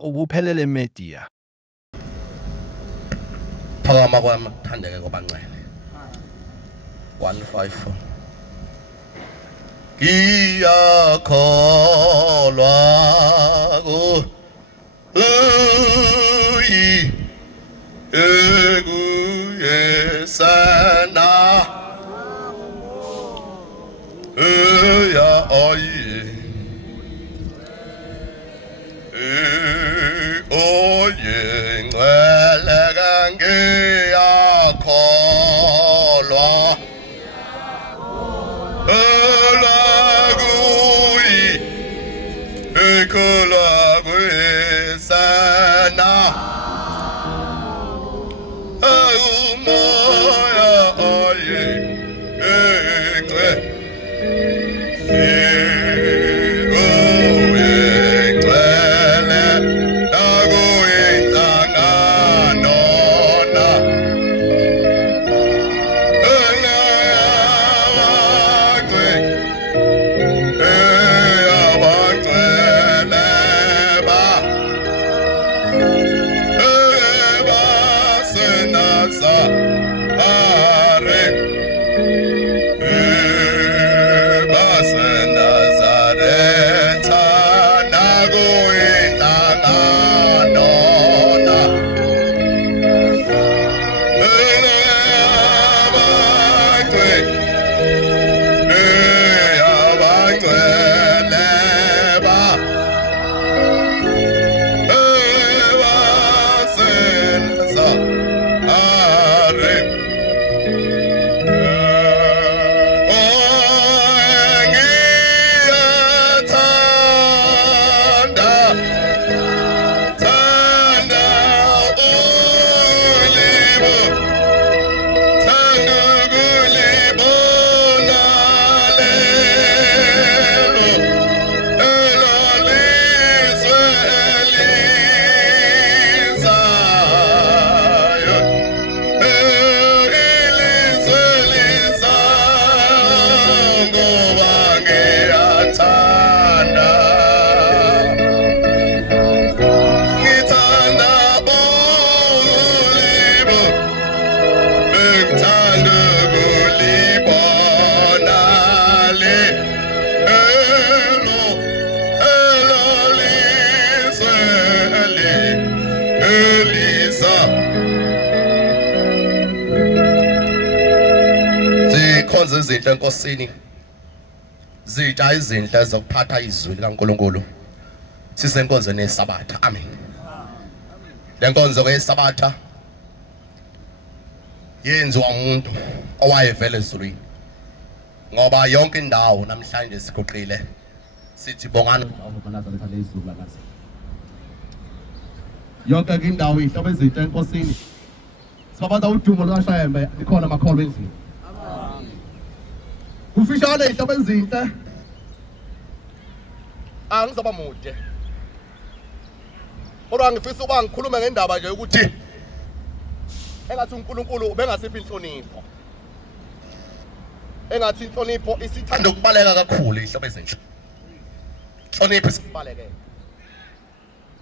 ubuphelele media. Phakama kwami kuthandeke kobancane 154 Ngiyakholwa ekuyesana ya oye oye ngcwele ngiyakholwa ekholwa kwesana umoya oye izinhle enkosini zitsha izinhle zokuphatha izwi likaNkuluNkulu sisenkonzweni yesabatha amen. Lenkonzo yesabatha yenziwa umuntu owayevela ezulwini ngoba yonke indawo namhlanje siguqile sithi bongani uNazaretha lezulu lakaze yonke indawo ihlobo izinhle enkosini sibabaza udumo lukaShayembe ikhona amakholo endlini ufishane ihlobo ezinhle angizoba mude kodwa ngifisa ukuba ngikhulume ngendaba nje ukuthi engathi uNkulunkulu bengasiphi inhlonipho engathi inhlonipho isithanda ukubaleka kakhulu ihlobo ezinhle inhlonipho isibaleke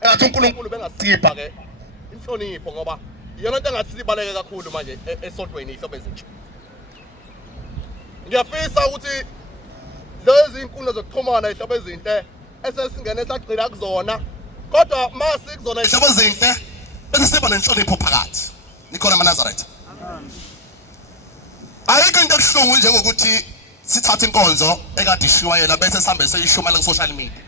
engathi uNkulunkulu bengasipha ke inhlonipho ngoba iyona into engathi sibaleke kakhulu manje esontweni ihlobo ezinhle. Ngiyafisa ukuthi lezi inkundla zokuxhumana ihlobo ezinhle esesingene sagcina kuzona kodwa mase kuzona ihlobo ezinhle bese siba nenhlonipho phakathi nikhona eNazaretha. Ayikho into ebuhlungu njengokuthi sithathe inkonzo ekade ishiywa bese sihambe seyishumela ku social media.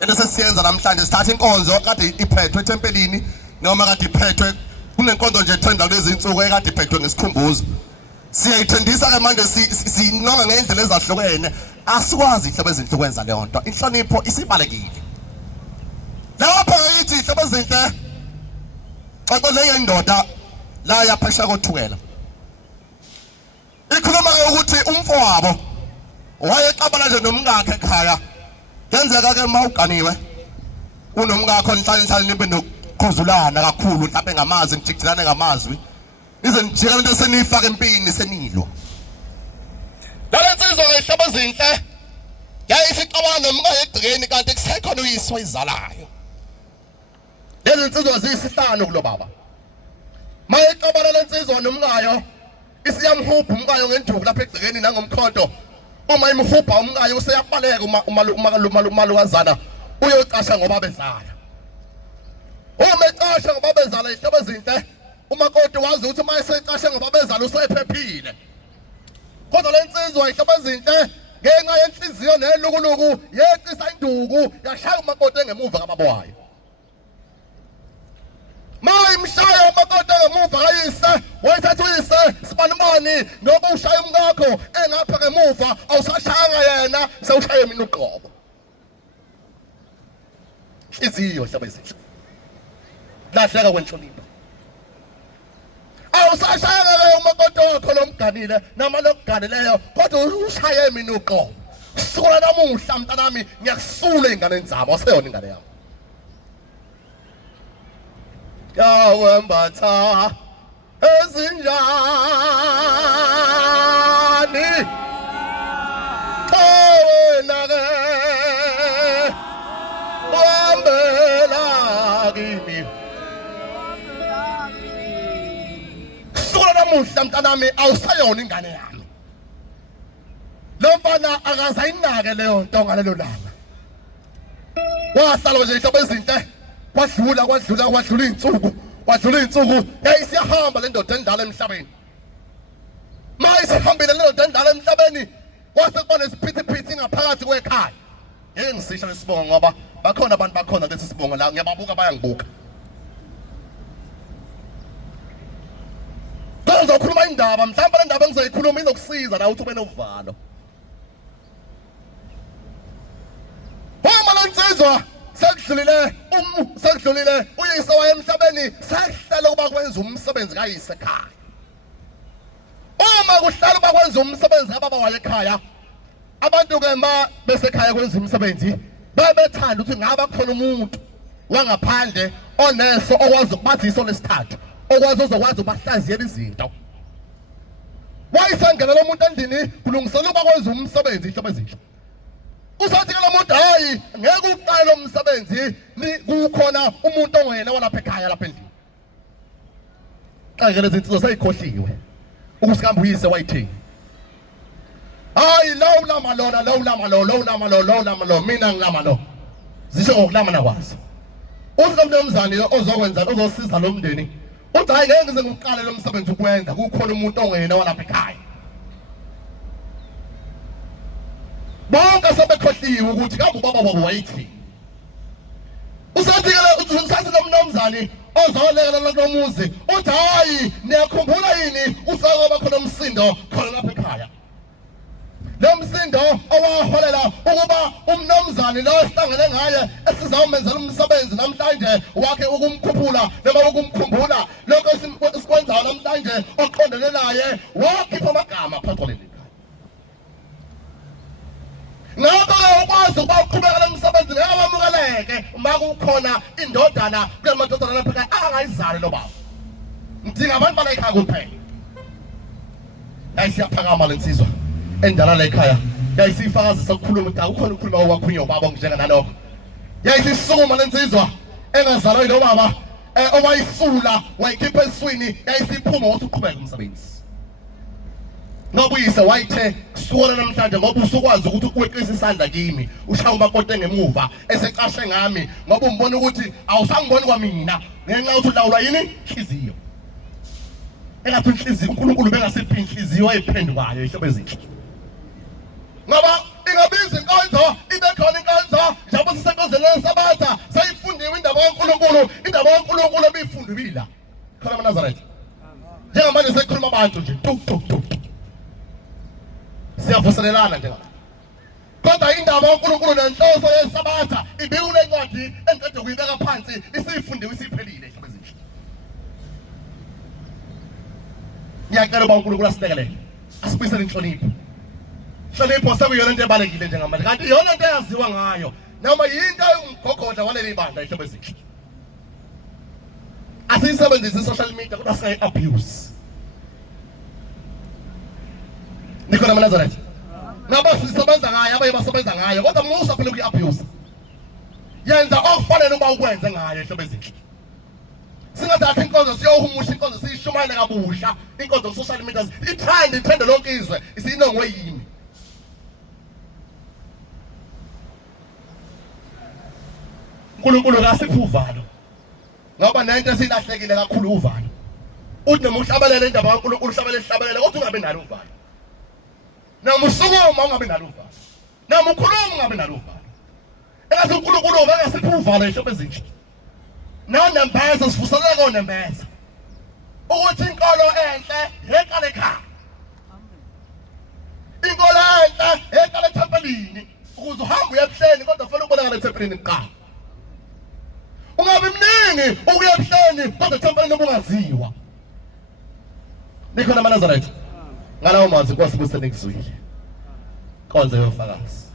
Into sesiyenza namhlanje sithatha inkonzo kade iphethwe eTempelini noma kade iphethwe kunenkonzo nje ethenda lezi insuku ekade iphethwe ngesikhumbuzo. Siyayithendisa ke manje sinonga ngendlela ezahlukene asikwazi ihlobo ezinhle ukwenza leyo nto inhlonipho isibalekile lapha yithi ihlobo ezinhle xa leyo ndoda la yaphesha kothukela ikhuluma ukuthi umfowabo wayexabana nje nomngakhe ekhaya yenzeka ke mawuganiwe unomngakho nihlale nibe nokukhuzulana kakhulu mhlawumbe ngamazi nijikilane ngamazwi ize nijikela into senifaka empini senilo lalensizwa ihlobo ezinhle yayisicabana nomngakhe egcikeni kanti kusekhona uyiswa izalayo lezi insizwa ziyisihlanu kulo baba mayexabana lensizwa nomnqayo isiyamhubha umnqayo ngenduku lapha egcekeni nangomkhonto uma imhubha umnqayo useyabaleka umalukazana uyocasha ngoba bezala uma ecasha ngoba bezala ihlobo ezinhle umakoti wazi ukuthi uma esecashe ngoba bezala usephephile kodwa lensizwa ihlobo ezinhle ngenxa yenhliziyo nelukuluku yeqisa induku yashaya umakoti engemuva kababa wayo imshaya umakoti engemuva kayise wayethatha uyise sibanibani ngoba ushaya umngakho engapha ngemuva awusashayanga yena sewushaye mina uqobo inhliziyo hlaba izinhle lahleka kwenhlonipho awusashayanga ke umakoti wakho lomganile nama lokuganileyo kodwa ushaye mina uqobo sukela namuhla mntanami ngiyakusula einganeni zabo aseyona ingane yami yawembatha ezinjani wena ke wambela kimi sukela namuhla mntanami awusayona ingane yami lo mfana akazayinake leyo nto ngalelo langa wahlala nje ihlobo ezinhle kwadlula insuku yayisiyahamba le ndoda endala emhlabeni mayisihambile le ndoda endala emhlabeni kwase kuba nesiphithiphithi ngaphakathi kwekhaya ngeke ngisisho lesibongo ngoba bakhona abantu bakhona lesi sibongo la ngiyababuka bayangibuka ngizokhuluma indaba mhlawumbe le ndaba engizoyikhuluma izokusiza la uthi ube novalo uma lensizwa sekudlulile uyise waye emhlabeni sahlela kuba kwenza umsebenzi kayise ekhaya uma kuhlala kuba kwenza umsebenzi kababa waye ekhaya abantu ke ma besekhaya kwenza umsebenzi bebethanda ukuthi ngaba khona umuntu wangaphandle oneso okwazi ukubathi iso lesithathu okwazi ubahlaziyela izinto wayisangena lo muntu endini kulungisela kuba kwenza umsebenzi ihlobo ezinhle usathi ke lo muntu hayi ngeke uqale lo msebenzi kukhona umuntu ongena walapha ekhaya lapha endlini kanje lezi insizwa sayikhohliwe ukusikamba uyise wayithini hayi lo mina ngilama lo zisho ngokulamana kwazo uthi nomnumzane ozokwenza ozosiza lo mndeni uthi hayi ngeke ngize ngiqale lo msebenzi ukwenza kukhona umuntu ongena walapha ekhaya bonke sebekhohliwe ukuthi kambe ubaba wabo wayithi usathi lo mnumzane ozolekela lo muzi uthi hayi niyakhumbula yini usaqoba khona umsindo khona lapha ekhaya lo msindo owaholela ukuba umnumzane lo sihlangene ngaye esizawumenzela umsebenzi namhlanje wakhe ukumkhuphula noma ukumkhumbula lokho esikwenzayo namhlanje oqondene naye wakhipha amagama phatholeni ngakho ukwazi ukuba uqhubeka lo msebenzi ngeke wamukeleke uma kukhona indodana kule madodana lapha ekhaya angayizali lo baba ngidinga abantu bala ekhaya kuphela ayisiyaphakama lensizwa endala la ekhaya yayisifakazisa ukukhuluma ukuthi akukhona ukukhuluma okwakhunye ubaba njenga nalokho yayisisukuma lensizwa engazalwa yilo baba owayisula wayikhipha eswini yayisiphuma ukuthi uqhubeke umsebenzi ngoba uyise wayithe kusukela namhlanje ngoba usukwazi ukuthi ukweqisa isandla kimi ushaya umakoti engemuva esecashe ngami ngoba umbona ukuthi awusangiboni kwamina ngenxa yokuthi ulawulwa yini inhliziyo engathi inhliziyo uNkulunkulu bengasiphi inhliziyo ayiphendukayo ihlobo ezinhle ngoba ingabiza inkonzo ibe khona inkonzo njengoba sisenkonzweni yesabatha sayifundiwe indaba kaNkulunkulu indaba kaNkulunkulu ebifundibila khona eNazaretha njengamanje sekukhuluma abantu nje tuk siyavuselelana nje kodwa indaba kaNkulunkulu nenhloso yesabatha ibikule incwadi engicede ukuyibeka phansi isifundiwe isiphelile ihlobo ezinhle ngiyacela uba uNkulunkulu asilekelele asibuyisele inhlonipho inhlonipho sekuyona into ebalekile njengamanje kanti iyona into eyaziwa ngayo noma yinto umgogodla waleli bandla ihlobo ezinhle asiyisebenzise social media kodwa siyayi-abuse nikhona eNazaretha naba sisebenza ngayo abaye basebenza ngayo kodwa musa phela ukuyi-abuse yenza okufanele uba ukwenze ngayo ihlobo ezinhle singathatha inkonzo siyohumusha inkonzo siyishumayele kabusha inkonzo ku-social media ithande lonke izwe isiyinongwe yini. uNkulunkulu kasiphi uvalo ngoba nento esilahlekile kakhulu uvalo. Uthi noma uhlabelela indaba kaNkulunkulu uhlabelela kodwa ungabi nalo uvalo. Noma usukuma ungabi nalo uvalo. Noma ukhuluma ungabi nalo uvalo. Engathi uNkulunkulu ubekasiphi uvalo ishobe ezinhle. Nonembeza sivuselela konembeza. Ukuthi inkolo enhle yeqale ekhaya. Inkolo enhle yeqale ethempelini ukuze uhambe uye ebuhleni kodwa fanele ubonakale ethempelini kuqala. Ungabi mningi ukuya ebuhleni kodwa ethempelini obungaziwa. Nikhona amaNazaretha. Ngalawo mazwi Nkosi busene kuzwile. Konze yofakazi.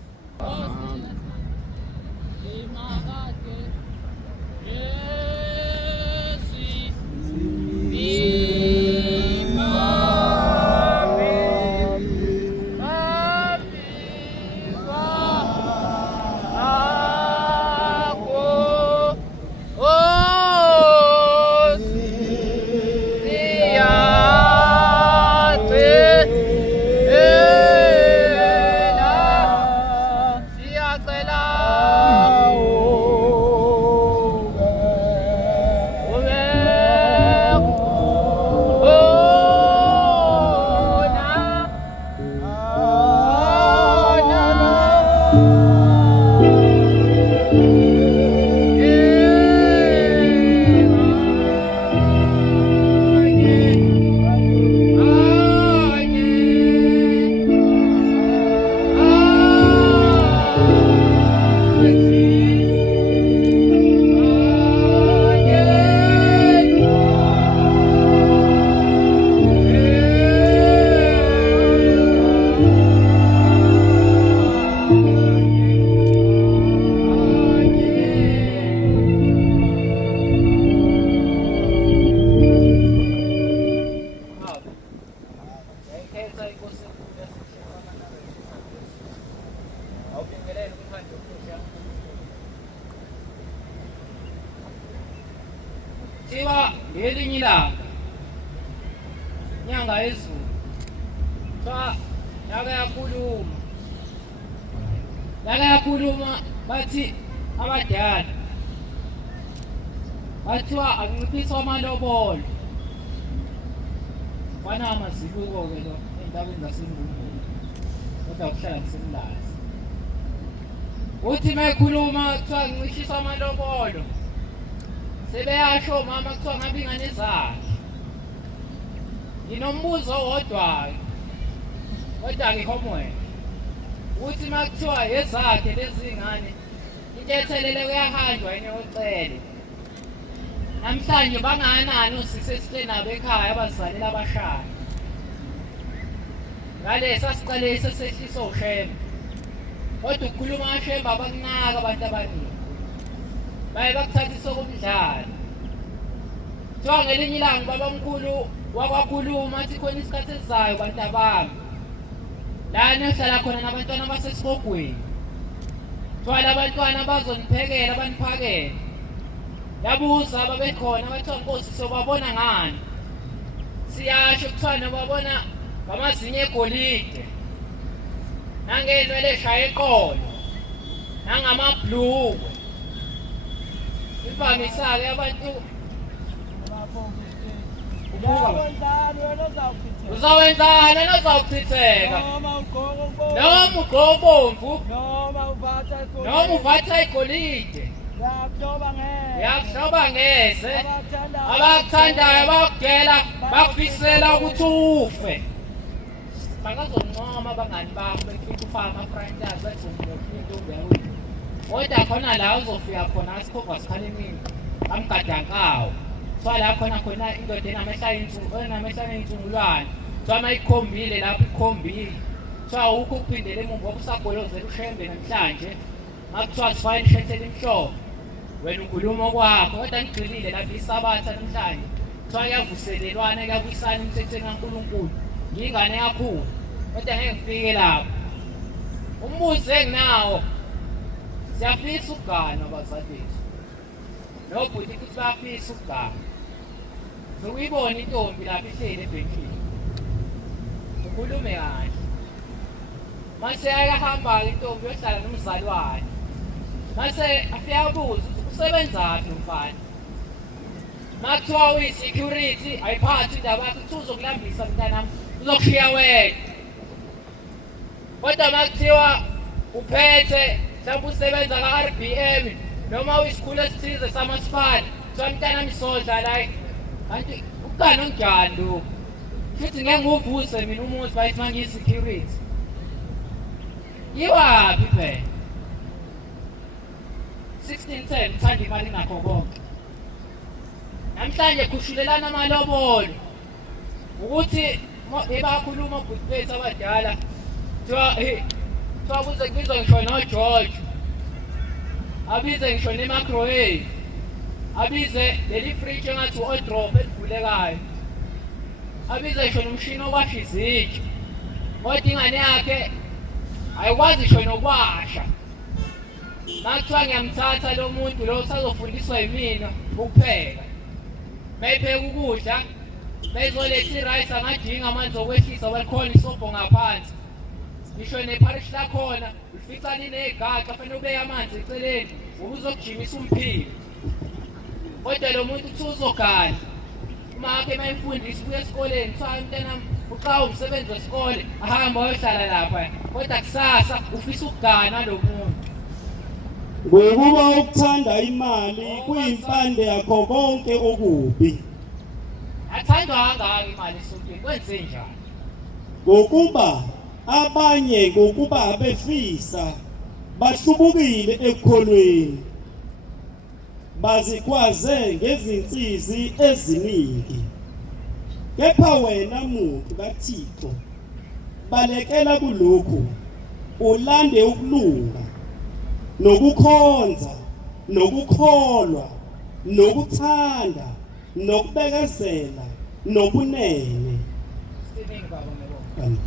Siwa ngelinye ilanga nyanga yezulu cha yakayakhuluma bathi abadala bathiwa akunciphiswa amalobolo fana amazibuko-ke lo ey'ntabeni zasendumbulu kodwa kuhlala ngisemlazi uthi mayikhuluma kuthiwa ngincishiswa amalobolo sebeyasho mama kuthiwa ngabe ingane zakhe. Nginombuzo wodwa-ke kodwa ngihomoya uthi makuthiwa ezakhe lezi ngane into ethelele kuyahanjwa yini yocele. Namhlanje banganani osisi esihle nabo ekhaya abazizalela abashaya. Ngalesa sicele sesehliso ushembe. Kodwa ukukhuluma ngashembe abakunaka abantu abaningi. Baye bakuthatha isokumdlalo. Kuthiwa ngelinye ilanga ubabamkhulu wakwakhuluma athi khona isikhathi esizayo bantu abami. Lana ehlala khona nabantwana basesibogweni. Kuthiwa labantwana bazoniphekela baniphakele. Yabuza ababekhona bathiwa Nkosi sobabona ngani. Siyasho kuthiwa nobabona ngamazinyo egolide. Nangenwele eshaya eqolo. Nangamabhlukwe. Imvamisa-ke abantu uzawenzani wena uzawuchitheka noma ugqoke obomvu noma uvatha igolide yakuhloba ngeze abakuthandayo bakugela bakufisela ukuthi ufe bangazoncoma abangani bakho befika ufaka ama-franchise bezontointombi yakho kodwa khona la uzofika khona asikhova sikhala emini amgadankawo kuthiwa la khona indoda enamehla ey'nsungulwane kuthiwa uma ikhombile lapho ikhombile kuthiwa awukho ukuphindela emuva obusagolozela ushembe namhlanje makuthiwa sifane ishethele imhlobo wena ukhuluma kwakho kodwa ngigxilile lapho isabatha namhlanje kuthiwa kuyavuselelwana kuyabuyisana emthethweni kaNkulunkulu ngiyingane kakhulu kodwa ngeke ngifike lapho. Umbuzo enginawo siyafisa ukugana abazali bethu nobhuti ukuthi bayafisa ukugana Sokuyibona intombi lapha ihleli ebhentshini. Ukhulume kahle. Mase ayahamba intombi yohlala nomzali wayo. Mase afika abuza usebenzaphi umfana. Makuthiwa uyi-security ayiphathi indaba yakho uthi uzokulambisa mntanami uzokushiya wedwa. Kodwa makuthiwa uphethe mhlawumbe usebenza ka-RBM noma uyisikhulu esithize samasipala kuthiwa mntanami sodla la kanti ukugana onjani lo futhi ngeke nguvuse mina umuzi bayithi mangiyi-security yiwaphi phela 1610 uthanda imali nakho konke namhlanje khushulelana amalobolo ukuthi ebakhuluma obhuti bethu abadala kuthiwa kuze kubizwa ngisho noGeorge abize ngisho ne-microwave abize leli fridge engathi u-odrop elivulekayo abize ngisho nomshini okwasha izitsha kodwa ingane yakhe ayikwazi ngisho nokwasha makuthiwa ngiyamthatha lo muntu lo usazofundiswa yimina ukupheka mayipheka ukudla mayizoletha irayisi angajinga amanzi okwehlisa walikhona isobho ngaphansi ngisho nepharishi lakhona ufica linegaxa fanele ubeke amanzi eceleni ukuze uzokujimisa umphilo kodwa lo muntu uthi uzogana umakhe mayimfundisa ubuye esikoleni kuthiwa mntanami uqala umsebenzi wesikole ahamba ayohlala lapha kodwa kusasa ufisa ukugana lo muntu ngokuba ukuthanda imali kuyimpande yakho konke okubi athandwa kangaka imali esontweni kwenze njani ngokuba abanye ngokuba befisa bahlubukile ekukholweni bazikwaze ngezinsizi eziningi kepha wena muntu kaThixo balekela kulokhu ulande ukulunga nokukhonza nokukholwa nokuthanda nokubekezela nobunene siningi baba ngibona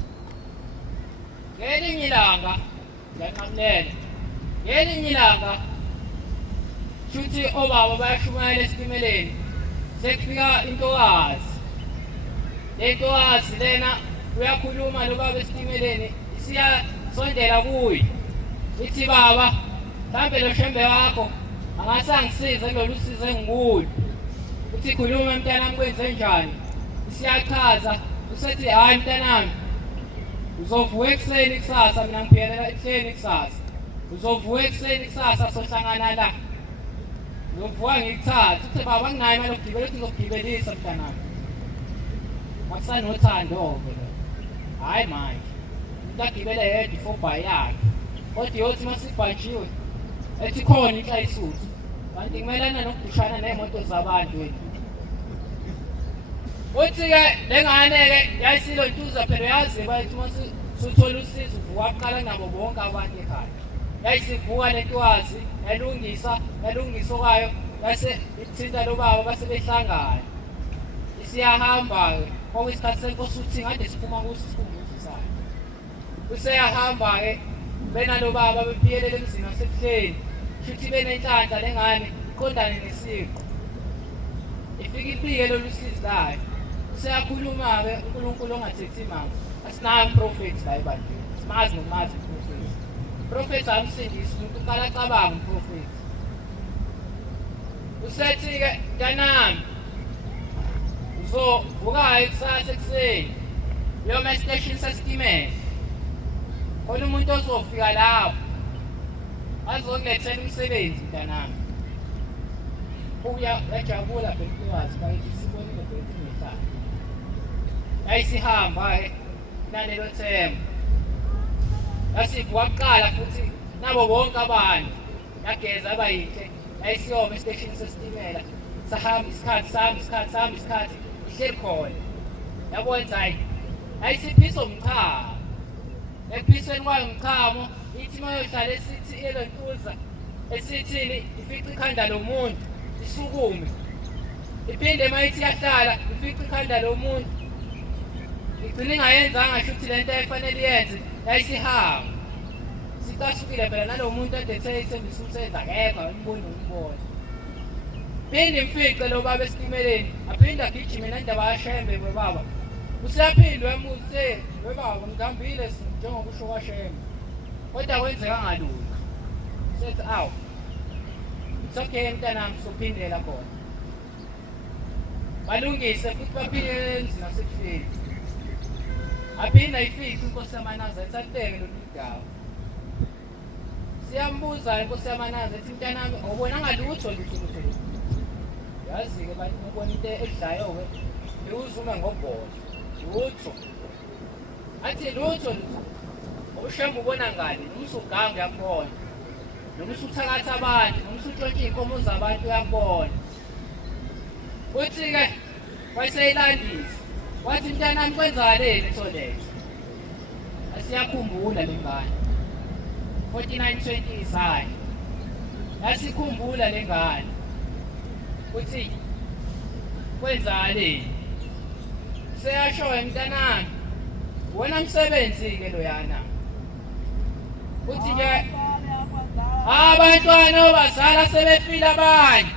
ngelinye ilanga ngiyanqamulela ngelinye ilanga shuthi obaba bayashumayela esitimeleni sekufika intokazi le ntokazi lena uyakhuluma lo baba esitimeleni siyasondela kuye ithi baba mhlambe lo shembe wakho angase angisize kulolu sizo engikuyo uthi khuluma mntanami kwenze njani siyachaza usethi hayi mntanami uzovuka ekuseni kusasa mina ngiphelela ekuseni kusasa uzovuka ekuseni kusasa sohlangana la uzovuka ngikuthatha uthi baba nginayo imali yokugibela uthi ngizokugibelisa mntanami akusanothando-ke lo hhayi manje umuntu agibele yedwa ifobhayi yakhe kodwa iyothi masibhajiwe ethi khona inhla isuthu kanti kumelana nokudushana ney'moto zabantu wethu uthi-ke le ngane-ke yayisilontuza phela yazi bayithi masuthola usizo uvuka kuqala nabo bonke abantu ekhaya yayisivuka le ntokazi yalungisa okwayo base ithinta lo baba base behlangana isiyahamba-ke kwakuyisikhathi senkosi uthi ngade siphuma kuso isikhumbuzo sayo useyahamba-ke benalo baba bephiyelele emzini wasebuhleni shuthi benenhlanhla lengane iqondane nesiko ifika ibike lolu sizi layo useyakhuluma-ke uNkulunkulu ongathethi manga asinayo umprofethi la ebandleni simazi nokumazi umprofethi umprofethi amsindisi umuntu uqala acabanga umprofethi usethi-ke mntanami uzovukayo kusasa ekuseni uyoma esiteshini sesitimela khona umuntu ozofika lapho azokulethela umsebenzi mntanami yajabula bentokazi bayithi sibonile bethi ngehlala yayisihamba-ke nalelo themba yasivuka kuqala futhi nabo bonke abantu yageza abayinhle yayisiyoma esiteshini sesitimela sahamba isikhathi ihleli khona yabona hayi yayisiphisa umchamo ekuphiseni kwayo umchamo ithi mayohlala esithi elontuza esithini ifica ikhanda lomuntu isukume iphinde mayithi yahlala ifica ikhanda lomuntu igcine ingayenzanga shuthi lento efanele yenze yayisihamba sicasukile phela nalo muntu ade ethe ithembisa ukuthi enza akekho umbona phinde imfice lo baba esitimeleni aphinda agijime nendaba yashembe webaba usiyaphindwa emuse webaba ngihambile njengokusho kwashembe kodwa kwenzeka ngalula sethi awu it's okay mntanami sophindela khona balungise futhi baphinde nasekufeni aphinda ifike inkosi yamanaza ethateke lo ndawo siyambuza inkosi yamanaza ethi mntanami ubona ngalutho lutho yazi-ke bantu ubona into edlayo-ke iwuzume ngobhola lutho athi lutho ushembe ubona ngani noma usuganga uyakubona noma usuthakatha abantu noma usutshontsha iy'nkomo zabantu uyakubona uthi-ke wayeseyilandisa wathi mntanami kwenzakaleni etholethe asiyakhumbula le ngane 4920 isayo yasikhumbula le ngane uthi kwenzakaleni seyashoyo mntanami wona msebenzi-ke loyana uthi nje abantwana obazala sebefile abanye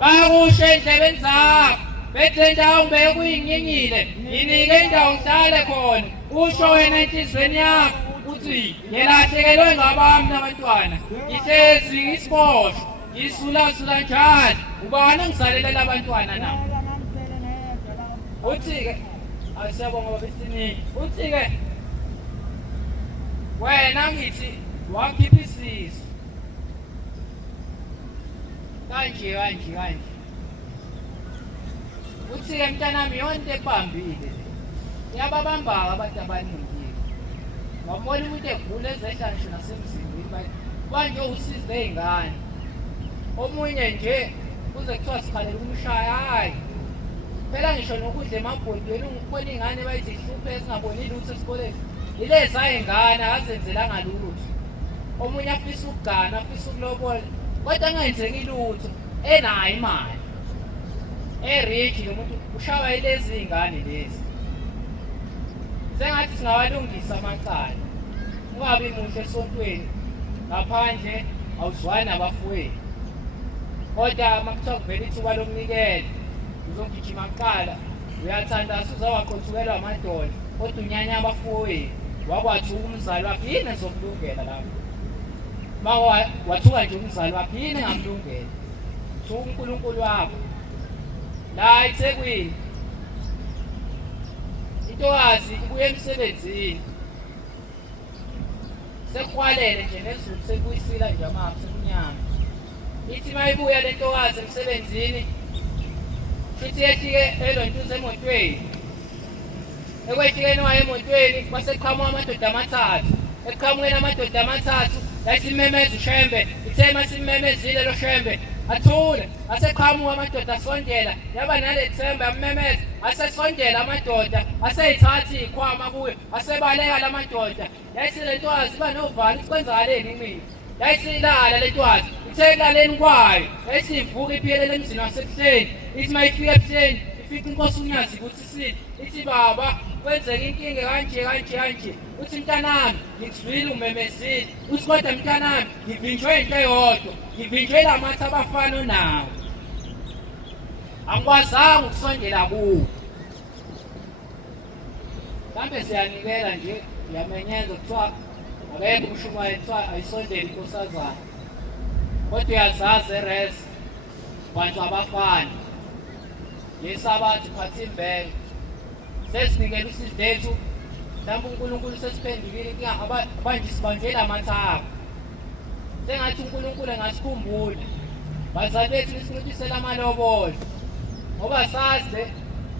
bakusho ey'ndlebeni zakho bethi le ndawo ngibeke kuyinyinyile yinike indawo ngihlale khona usho wena enhlizweni yakho uthi ngilahlekelwe ngabami nabantwana ngihlezi ngisiboshwa ngisulasula njalo ubani engizalelela abantwana na uthi-ke asiyabonga babesiningi uthi-ke wena ngithi wakhipha isisu kanje uthi-ke mntanami yonke ekubambile iyababamba-ke abantu abaningi wabona umuntu egula ezehla ngisho nasemzimbeni manje usizi ley'ngane omunye nje kuze kuthiwa sikhalela ukumshaya hayi phela ngisho nokudla emabhodweni ukubona iy'ngane bayithi hluphe ezingaboni lutho esikoleni yileza y'ngane akazenzelanga lutho omunye afisa ukugana afisa ukulobola kodwa angenzeki lutho enayo imali erich lo muntu ushawa yilezi y'ngane lezi sengathi singawalungisa amacala ungabi muhle esontweni ngaphandle awuzwani nabafowethu kodwa makuthiwa kuvela ithuba lomnikelo uzongijima kuqala uyathandaza uzawaqothukelwa amadoda kodwa unyanya abafowethu wakwathi umzali wakhe yini ezokulungela lapho ma wathuka nje umzali wakhe yini engamlungela thuka uNkulunkulu wakho la eThekwini intokazi ibuye emsebenzini sekuhwalele nje nezulu sekuyisila nje amafu sekunyama ithi mayibuya le ntokazi emsebenzini futhi yehlike elontuza emotweni ekwehlikeni wayo emotweni kwaseqhamuka amadoda amathathu eqhamukeni amadoda amathathu yasimemeza ishembe ithe masimemezile lo shembe athule aseqhamuka amadoda asondela yaba nalethemba yamemeza asesondela amadoda aseyithatha iy'khwama kuyo asebaleka la madoda yayithi le ntokazi iba novalo ithi kwenzakaleni kimi yayisiyilala le ntokazi ithe ekulaleni kwayo yayisivuka iphiyelele emzini wasebuhleni ithi ma ifika ebuhleni ifika inkosi uNyazi ukuthi sithi ithi baba kwenzeka inkinga kanje uthi mntanami ngikuzwile umemezile uthi kodwa mntanami ngivinjwe into eyodwa ngivinjwe la mathi abafana nawo angikwazanga ukusondela kuwo kambe siyanikela nje uyamenyenza kuthiwa akekho umshumayeli kuthiwa ayisondele inkosazana kodwa uyazazi eres bantu abafana yesabathi phathi imbenge sesinikela usizi lethu mhlawumbe uNkulunkulu sesiphendukile abanje sibanjela amathabo sengathi uNkulunkulu engasikhumbula bazali bethu nisincishisela amalobolo ngoba sazi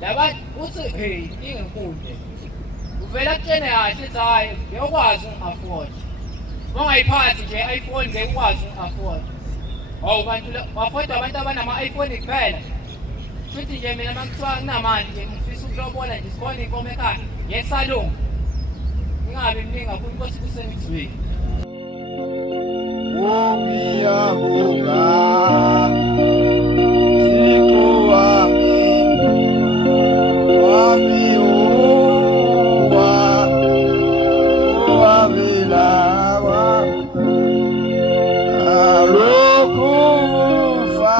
labantu uthi hey ingenkulu uvela kutshene kahle ithi hayi ngiyokwazi uku-afford ongayiphathi nje i-iPhone ngeke ukwazi uku-afford hawu bantu bafoda abantu abanama-iPhone kuphela futhi nje mina makuthiwa kunamali nje ngifisa ukulobola nje sikhona iy'nkomo ekhaya ngesalungu ingabi mningi kakhulu inkosi kusengizweni Ngiyabonga Thixo wami owabelawa alokhu ufa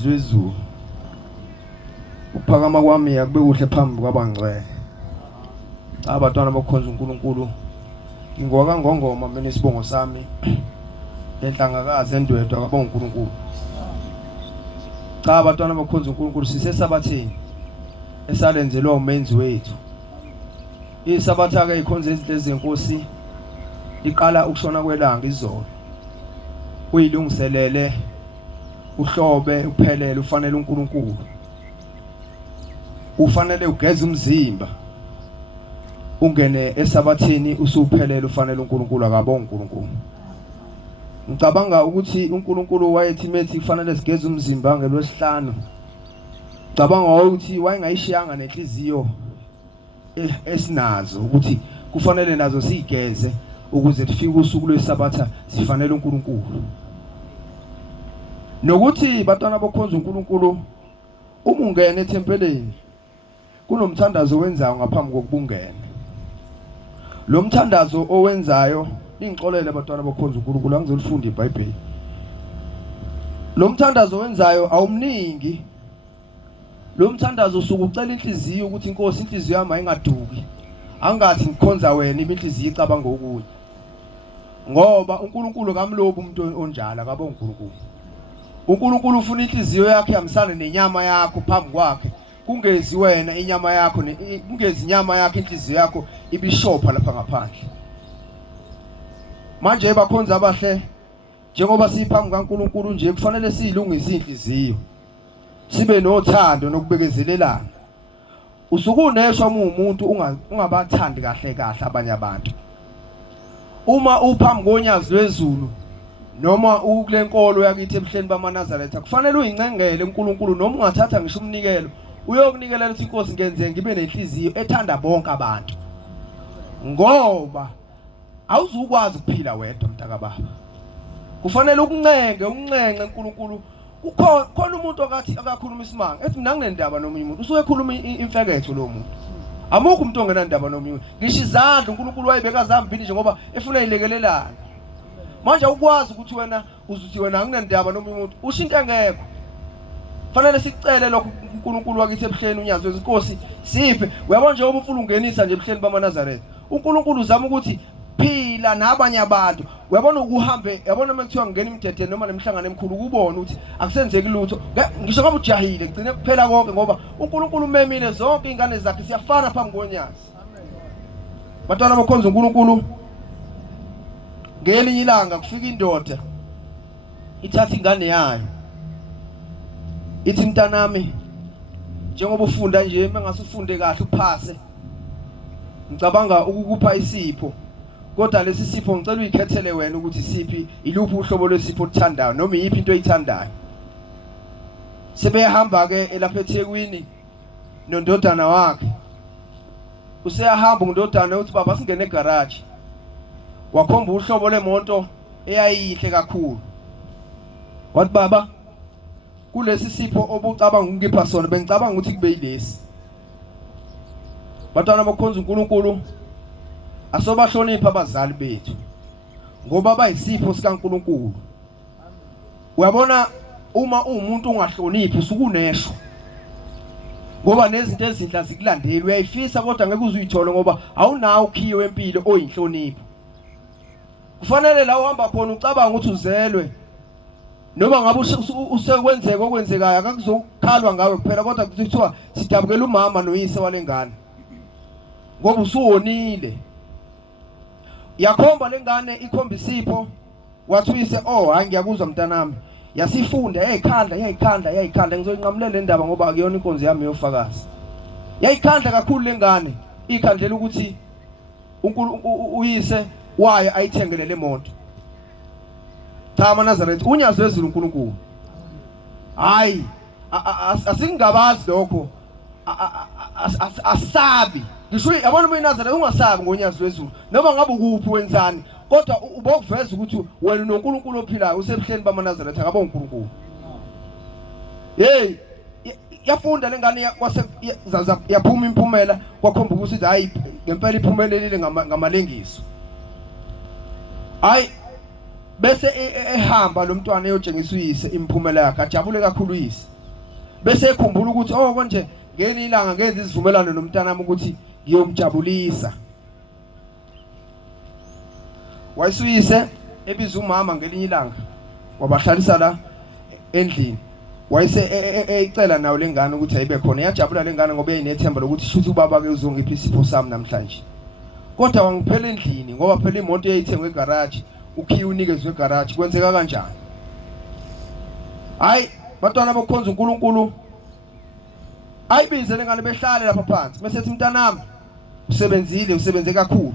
unyazwe izulu uphakama kwami yakube kuhle phambi kwabangcwele abantwana bokukhonza uNkulunkulu ngingwaka ngongoma mina isibongo sami lenhlangakazi endwedwe akabonga uNkulunkulu cha abantwana bokukhonza uNkulunkulu sisesabathini esalenzelwa umenzi wethu isabatha ke ikhonza izinto ezenkosi liqala ukushona kwelanga izolo uyilungiselele uhlobe uphelele ufanele uNkulunkulu ufanele ugeze umzimba ungene esabathini usuphelele ufanele uNkulunkulu akabonga uNkulunkulu ngicabanga ukuthi uNkulunkulu wayethi methi kufanele sigeze umzimba ngelwesihlanu ngicabanga ukuthi wayengayishiyanga nenhliziyo esinazo ukuthi kufanele nazo sigeze ukuze kufike usuku lwesabatha sifanele uNkulunkulu nokuthi bantwana bokhonza uNkulunkulu uma ungena ethempeleni kunomthandazo owenzayo ngaphambi kokubungena lo mthandazo owenzayo ingixolele bantwana bokhonza uNkulunkulu angizolifunda iBhayibheli lo mthandazo owenzayo awumningi lo mthandazo usuke ucela inhliziyo ukuthi inkosi inhliziyo yami ayingaduki angathi ngikhonza wena inhliziyo icabanga ukuthi ngoba uNkulunkulu kamlobi umuntu onjalo akabonga uNkulunkulu uNkulunkulu ufuna inhliziyo yakhe yamsana nenyama yakho phambi kwakhe kungezi wena inyama yakho kungezi inyama yakho inhliziyo yakho ibishopha lapha ngaphandle manje bakhonza abahle njengoba siphambi kaNkulunkulu nje kufanele silungise inhliziyo sibe nothando nokubekezelelana usukuneshwa umuntu ungabathandi kahle abanye abantu uma uphambi konyazi lwezulu noma ukulenkolo yakithi ebuhleni bamaNazaretha kufanele uyincengele uNkulunkulu noma ungathatha ngisho umnikelo uyokunikelela ukuthi inkosi ngenze ngibe nenhliziyo ethanda bonke abantu ngoba awuzukwazi ukuphila wedwa mntakababa kufanele uncenga uNkulunkulu khona umuntu okathi akakhuluma isimanga ethi mina nginendaba nomunye umuntu usuke ekhuluma imfeketho lo muntu amukho umuntu ongenandaba nomunye ngisho izandla uNkulunkulu wayibeka zambili njengoba efuna ilekelelana manje ukwazi ukuthi wena uzuthi wena nginendaba nomunye umuntu ushinto engekho fanele sicele lokho uNkulunkulu wakithi ebuhleni unyazwe inkosi siphe uyabona nje uma ufuna ungenisa nje ebuhleni bamaNazaretha uNkulunkulu uzama ukuthi phila nabanye abantu uyabona ukuhambe yabona mekuthiwa ngena imidede noma nemhlangano emkhulu ukubona ukuthi akusenzeki lutho ngisho ngoba ujahile gcine kuphela konke ngoba uNkulunkulu umemile zonke ingane zakhe siyafana phambi konyazi bantwana bokhonza uNkulunkulu ngelinye ilanga kufika indoda ithatha ingane yayo ithi mntanami njengoba ufunda nje mangasufunde kahle uphase ngicabanga ukukupha isipho kodwa lesi sipho ngicela uyikhethele wena ukuthi siphi iluphi uhlobo lwesipho olithandayo noma iyiphi into oyithandayo sebehamba ke elapha eThekwini nondodana wakhe useyahamba undodana uthi baba singene egarage wakhomba uhlobo lemoto eyayihle kakhulu wathi baba kulesi sipho obucabanga ukungipha sona bengicabanga ukuthi kube yilesi bantwana bokhonza uNkulunkulu asobahlonipha abazali bethu ngoba bayisipho sikaNkulunkulu uyabona uma umuntu ungahloniphi usukuneshwa ngoba nezinto ezinhla zikulandela uyayifisa kodwa ngeke uzuyithola ngoba awunawo ukhiye wempilo oyinhlonipho kufanele la uhamba khona ucabanga ukuthi uzelwe noma ngabe usekwenzeka okwenzekayo akakuzokhalwa ngawe kuphela kodwa kuthiwa sidabukela umama noyise walengane ngoba usuwonile yakhomba lengane ikhomba isipho wathi uyise hayi ngiyakuzwa mntanami yasifunda yayikhandla ngizoyinqamulela le ndaba ngoba akuyona inkonzo yami yofakazi yayikhandla kakhulu lengane ikhandlela ukuthi uyise wayo ayithengele le moto cha amaNazaretha unyazwe ezulu uNkulunkulu hayi asingabazi lokho asabi ngisho yabona uMnazaretha ungasabi ngonyazwe ezulu noma ngabe ukuphi wenzani kodwa ubokuveza ukuthi wena uNkulunkulu ophilayo usebuhleni bamaNazaretha akabonga uNkulunkulu hey yafunda lengane yaphuma imphumela kwakhomba ukuthi hayi ngempela iphumelelile ngamalengiso hayi bese ehamba lo mntwana eyotshengisa uyise imphumela yakhe ajabule kakhulu uyise bese ekhumbula ukuthi oh konje ngeni ilanga ngenza isivumelano nomntanami ukuthi ngiyomjabulisa wayisuyise ebiza umama ngelinye ilanga wabahlalisa la endlini wayise ecela nawo lengane ukuthi ayibe khona yajabula lengane ngoba yayinethemba lokuthi shuthi ubaba ke uzongipha isipho sami namhlanje kodwa wangiphela endlini ngoba phela imoto eyayithengwe egarage ukhiye unikezwe egarage kwenzeka kanjani hayi bantwana bokukhonza uNkulunkulu ayibize lengane behlale lapha phansi bese ethi mntanami usebenze kakhulu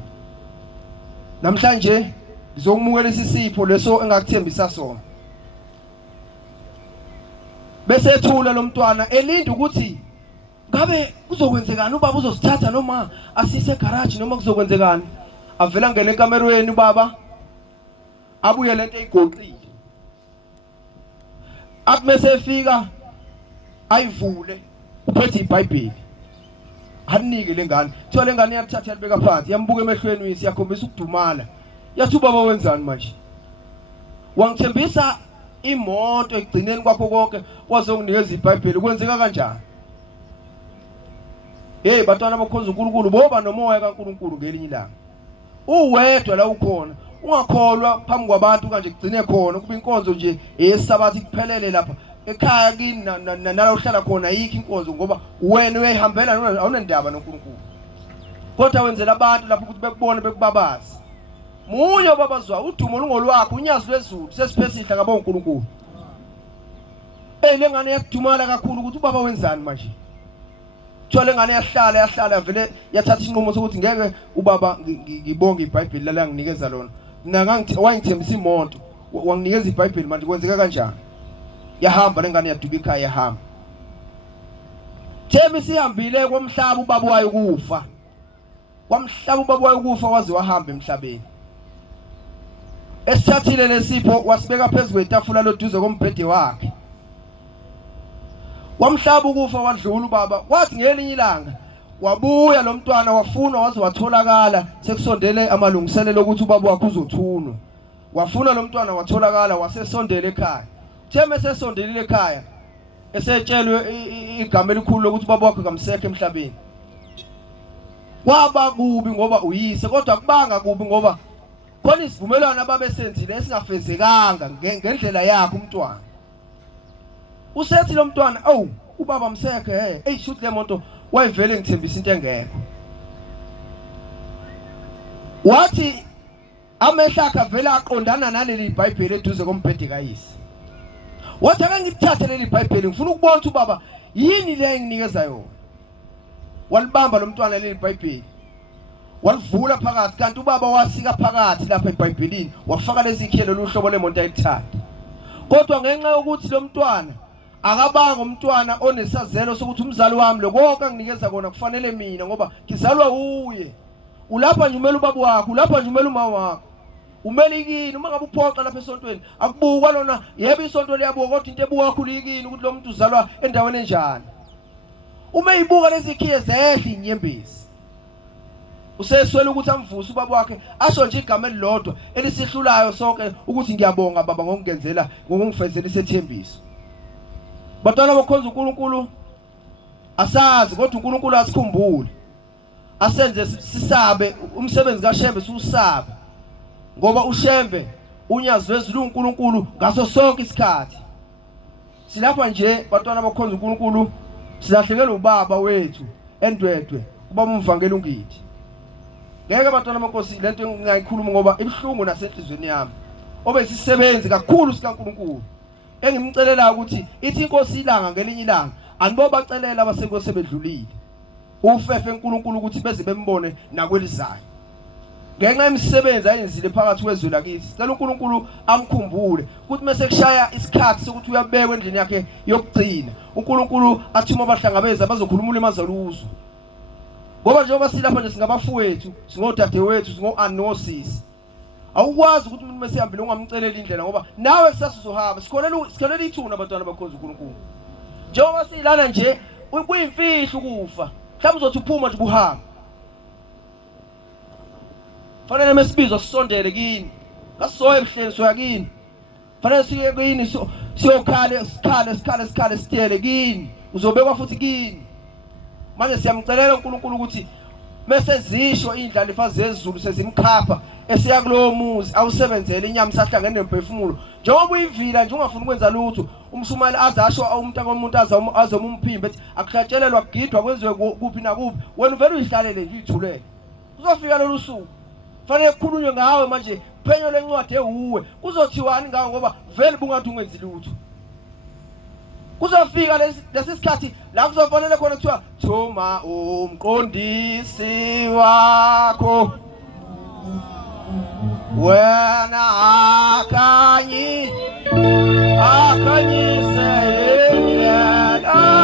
namhlanje ngizokumukela isipho leso engakuthembisa sona bese ethula lo mntwana elinda ukuthi ngabe kuzokwenzekani ubaba uzosithatha noma asise egarage noma kuzokwenzekani avela ngene ekamerweni ubaba abuye lento eyigoqile akumese efika ayivule uphethe iBhayibheli anike lengane kuthiwa lengane yathatha yalibeka phansi yambuka emehlweni uyise yakhombisa ukudumala yathi ubaba wenzani manje wangithembisa imoto egcineni kwakho konke wazonginikeza iBhayibheli kwenzeka kanjani hey bantwana bokhonza uNkulunkulu boba nomoya kaNkulunkulu ngelinye ilanga uwedwa la ukhona ungakholwa phambi kwabantu kanje kugcine khona kuba inkonzo nje eyesabathi kuphelele lapha ekhaya kini nala uhlala khona yikho inkonzo ngoba wena uyayihambela awunendaba noNkulunkulu kodwa wenzela abantu lapho ukuthi bekubone bekubabaza munye ubabazwa udumo lungolwakho unyazi lwezulu sesiphesihla ngabo uNkulunkulu lengane yakudumala kakhulu ukuthi ubaba wenzani manje kuthiwa lengane yahlala vele yathatha isinqumo sokuthi ngeke ubaba ngibonge iBhayibheli la nginikeza lona wangithembisa imoto wanginikeza iBhayibheli manje kwenzeka kanjani yahamba lengane yaduka ekhaya yahamba themi sihambile komhlaba ubaba wayo kufa kwamhlaba ubaba wayo kufa waze wahamba emhlabeni esithathile lesipho wasibeka phezulu kwetafula loduze kombhede wakhe wamhlaba ukufa wadlula ubaba wathi ngelinye ilanga wabuya lo mntwana wafuna waze watholakala sekusondele amalungiselelo ukuthi ubaba wakhe uzothunwa wafuna lo mntwana watholakala wasesondela ekhaya theme sesondelile ekhaya esetshelwe igama elikhulu lokuthi ubaba wakhe kamsekho emhlabeni kwaba kubi ngoba uyise kodwa kubanga kubi ngoba khona isivumelwano ababesenzile esingafezekanga ngendlela yakhe umntwana usethi lo mntwana ubaba msekho shoot le moto wayivele ngithembisa into engekho wathi amehlakha vele aqondana naleli iBhayibheli eduze kombhede kayise wathi ake ngithathe leli iBhayibheli ngifuna ukubona ukuthi ubaba yini le enginikeza yona walibamba lo mntwana leli iBhayibheli walivula phakathi kanti ubaba wasika phakathi lapha eBhayibhelini wafaka lezi khelo luhlobo lemonto ayithanda kodwa ngenxa yokuthi lo mntwana akabanga umntwana onesazelo sokuthi umzali wami lo konke anginikeza kona kufanele mina ngoba ngizalwa uye ulapha nje umela ubaba wakho ulapha nje umela umama wakho umeli yini uma ngabe uphoqa lapha esontweni akubukwa lona yebo isonto liyabuka kodwa into ebuka kakhulu yini ukuthi lo muntu uzalwa endaweni enjani uma ibuka lezi khiye zehle inyembezi useswela ukuthi amvuse ubaba wakhe asho nje igama elilodwa elisihlulayo sonke ukuthi ngiyabonga baba ngokungenzela ngokungifezela isethembiso bantwana bokhonza uNkulunkulu asazi kodwa uNkulunkulu asikhumbule asenze sisabe umsebenzi kaShembe siusabe ngoba uShembe unyazi wezulu uNkulunkulu ngaso sonke isikhathi silapha nje bantwana bokhonza uNkulunkulu silahlekela ubaba wethu endwedwe kuba umvangeli ungithi ngeke bantwana bonkosi lento ngiyayikhuluma ngoba ibhlungu nasenhlizweni yami obesisebenzi kakhulu sikaNkulunkulu engimcelela ukuthi ithi inkosi ilanga ngelinye ilanga anibobacelela abasenkosi bedlulile ufefe uNkulunkulu ukuthi beze bembone nakwelizayo ngenxa yemisebenzi ayenzile phakathi kwezwe lakithi sicela uNkulunkulu amkhumbule ukuthi mase kushaya isikhathi sokuthi uyabekwa endlini yakhe yokugcina uNkulunkulu athuma abahlangabeza bazokhuluma ulimi azoluzwa ngoba njengoba silapha nje singabafowethu singodade wethu singoani nosisi awukwazi ukuthi umuntu mase hambile ungamcelela indlela ngoba nawe kusasa uzohamba sikholela ithuna abantwana bakhonza uNkulunkulu njengoba silana nje kuyimfihlo ukufa mhlawumbe uzothi uphuma nje buhamba fanele mesibizwa sisondele kini Kasoye ebuhleni soyakini. Fanele siye kini siyokhale sitele kini. Uzobekwa futhi kini. Manje siyamcelela uNkulunkulu ukuthi bese zisho indlalifa zezulu sezimkhapha esiya kulowo muzi awusebenzele inyama sahlangene nemphefumulo. Njengoba uyivila nje ungafuni ukwenza lutho, umshumayeli azasho umuntu akomuntu azomumphimba ethi akuhlatshelelwa kugidwa kwenziwe kuphi nakuphi. Wena uvela uyihlalele nje uyithulele. Uzofika lolu suku. Fanele kukhulunywe ngawe manje. Phenyo lencwadi ewuwe kuzothiwani ngawo ngoba vele bungathi ungenzi lutho. Kuzofika lesisikhathi la kuzofanele khona kuthiwa thuma umqondisi wakho wena akanyise indlela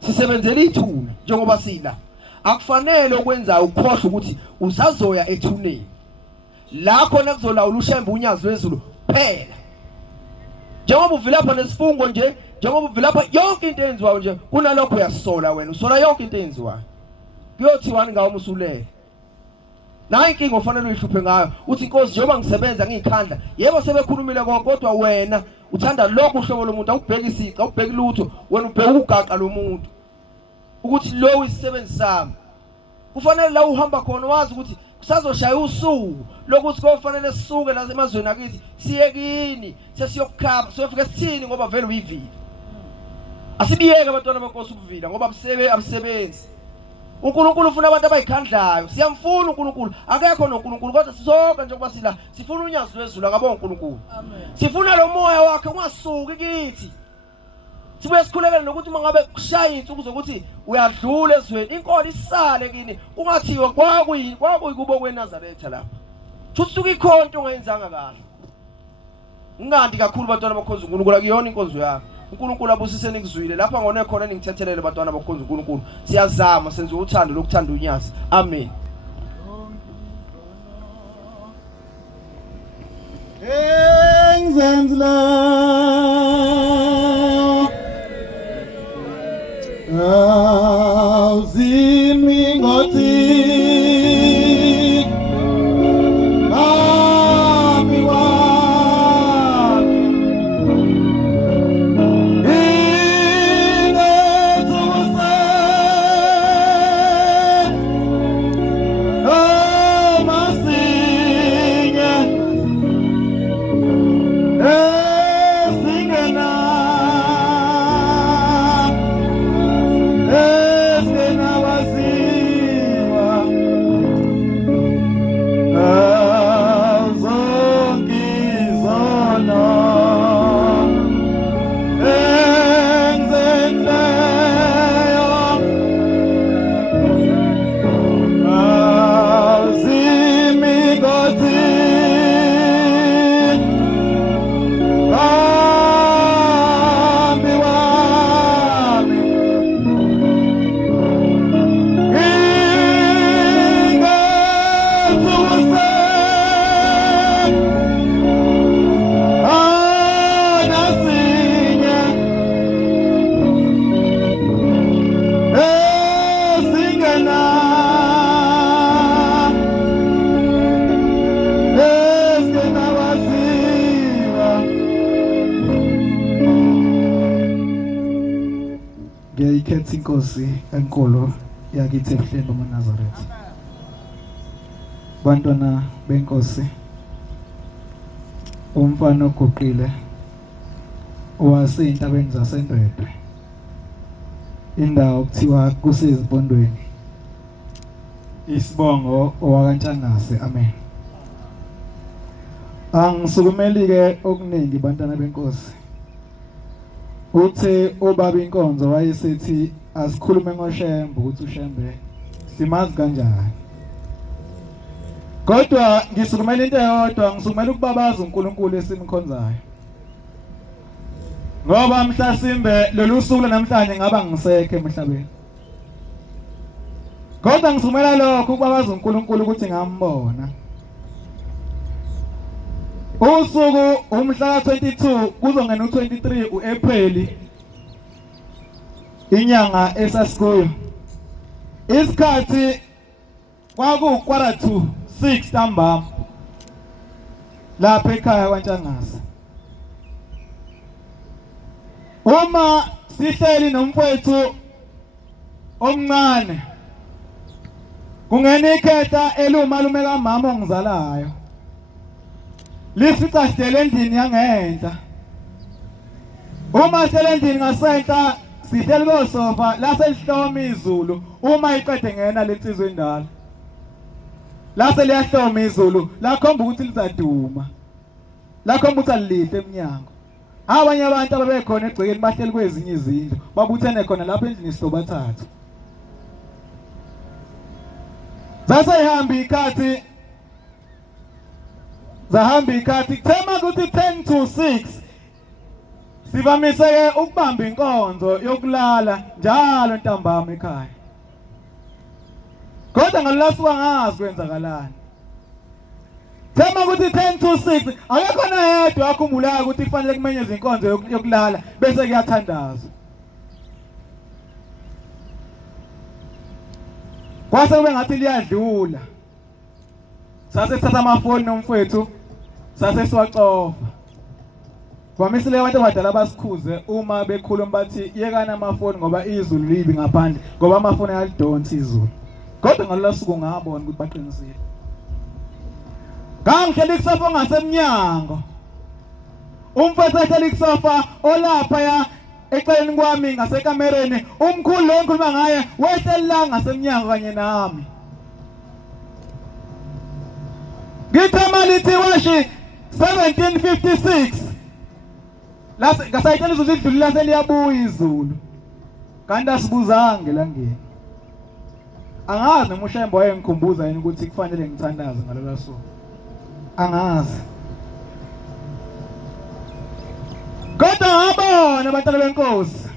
sisebenzela ithuna njengoba sila akufanele ukwenza ukhohle ukuthi usazoya ethuneni la khona kuzolawula ushembe unyazi lwezulu phela njengoba uvilapha nesifungo nje njengoba uvilapha yonke into enziwayo nje kunalokho uyasola wena usola yonke into enziwayo kuyothiwani ngawo umusulele nayi inkingo ofanele uyihluphe ngayo uthi inkosi njengoba ngisebenza ngikhandla yebo sebekhulumile konke kodwa wena uthanda lokho uhlobo lomuntu awubheki isiqa awubheki lutho wena ubheka ugaqa lomuntu ukuthi lo isisebenzi sami kufanele la uhamba khona wazi ukuthi kusazoshaya usuku lokuthi kufanele sisuke la emazweni akithi siye kini sesiyokukhapha siyofika sithini ngoba vele uyivila asibiyeke abantwana benkosi ukuvila ngoba abusebenzi uNkulunkulu ufuna abantu abayikhandlayo siyamfuna uNkulunkulu akekho noNkulunkulu kodwa sisonke njengoba sila sifuna unyazi lwezulu akabona uNkulunkulu amen sifuna lo moya wakhe ungasuki kithi sibuye sikhulekele nokuthi mangabe kushaya insuku zokuthi uyadlula ezweni inkolo isale kini kungathiwa kwakuyi kweNazaretha lapha thusuka ikhonto ongayenzanga kahle ngandi kakhulu bantwana bakhonza uNkulunkulu akuyona inkonzo yakho uNkulunkulu abusiseni kuzwile lapha ngone khona ningithethelele bantwana bakhonza uNkulunkulu siyazama senze uthando lokuthanda unyazi amen Engzenzla Zimi ngoti Ami wami Ingetuse Amasinye Esingeni lenkosi enkulu yakithi ebuhleni bomaNazaretha. Bantwana benkosi, umfana oguqile wasentabeni zaseNdwedwe, indawo okuthiwa kusezibondweni, isibongo owakantshangase. Amen. Angisukumeli-ke okuningi bantwana benkosi. Uthe ubaba inkonzo wayesethi asikhulume ngoShembe ukuthi uShembe simazi kanjani. Kodwa ngisukumela into eyodwa, ngisukumela ukubabaza uNkulunkulu esimkhonzayo. Ngoba mhlasimbe lolu suku namhlanje ngaba ngisekho emhlabeni. Kodwa ngisukumela lokho ukubabaza uNkulunkulu ukuthi ngambona. Usuku umhla ka-22 kuzongena u-23 uApril, inyanga esasikuyo. Isikhathi kwaku-6 ntambama lapha ekhaya kwaNtshangase. Uma sihleli nomfowethu omncane, kungena ikhetha elumalume kamama ongizalayo. Lifica sidele endlini yangenhla. Uma sidele endlini ngasentla sihleli kosofa la selihloma izulu. Uma iqede ngena lensizwe endala, la seliyahloma izulu, la khomba ukuthi lizaduma, la khomba ukuthi alihle eminyango. Abanye abantu ababekhona egcekeni bahleli kwezinye izindlu, babuthene khona lapha endlini sizobathathu. Zasehamba ikhathi, zahamba ikhathi, kuthema ukuthi 10 to 6 sivamise ukubamba inkonzo yokulala njalo ntambama ekhaya. Kodwa ngalasuka ngazi kwenzakalani. Thema ukuthi 10 to 6 akakhona yedwa akhumbulayo ukuthi kufanele kumenyeze inkonzo yokulala bese kuyathandazwa. Kwase kube ngathi liyadlula. Sase sithatha amafoni nomfowethu, sase siwacofa. Kwamisile abantu abadala basikhuze uma bekhuluma bathi yekana amafoni ngoba izulu libi ngaphandle, ngoba amafoni ayalidonsa izulu. Kodwa ngalasuku ngabona ukuthi baqinisile. Ngangihleli kusofa ngasemnyango. Umfowethu ehleli kusofa olapha ya eceleni kwami ngasekamereni. Umkhulu lo ngikhuluma ngaye wehleli la ngasemnyango kanye nami. Ngithema lithi washi 1756. Lase ngasayitshela izulu lidlulile seliyabuya izulu. Kanti asibuzange langeni. Angazi noma uShembe wayengikhumbuza yini ukuthi kufanele ngithandaze ngalolu suku. Angazi. Kodwa ngabona abantwana benkosi.